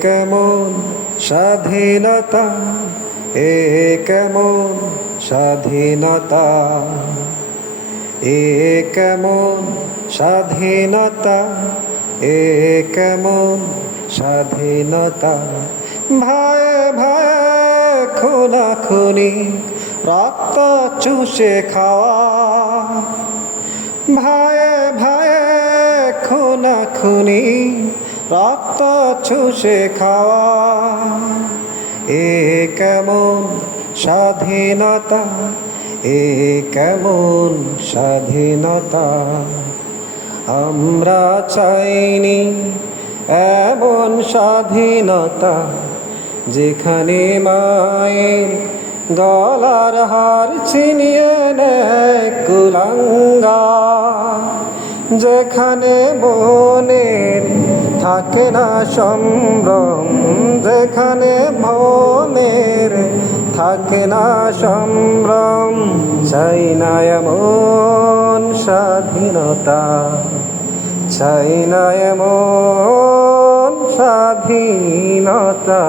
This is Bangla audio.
কেমন স্বাধীনতা? এ কেমন স্বাধীনতা? এ কেমন স্বাধীনতা? এ কেমন স্বাধীনতা? ভয়ে ভয়ে খুনা, খুনি, রক্ত চুষে খাওয়া। ভয়ে ভয়ে খুনা, খুনি রক্ত চুষে খাওয়া। এ কেমন স্বাধীনতা? এ কেমন স্বাধীনতা? আমরা চাইনি এমন স্বাধীনতা যেখানে মায়ের গলার হার ছিনিয়ে নেয় কুলাঙ্গা। যেখানে বনের থাকে না সম্ভ্রম, যেখানে ভনের থাকে না সম্ভ্রম, চাই না এমন স্বাধীনতা, চাই না এমন স্বাধীনতা।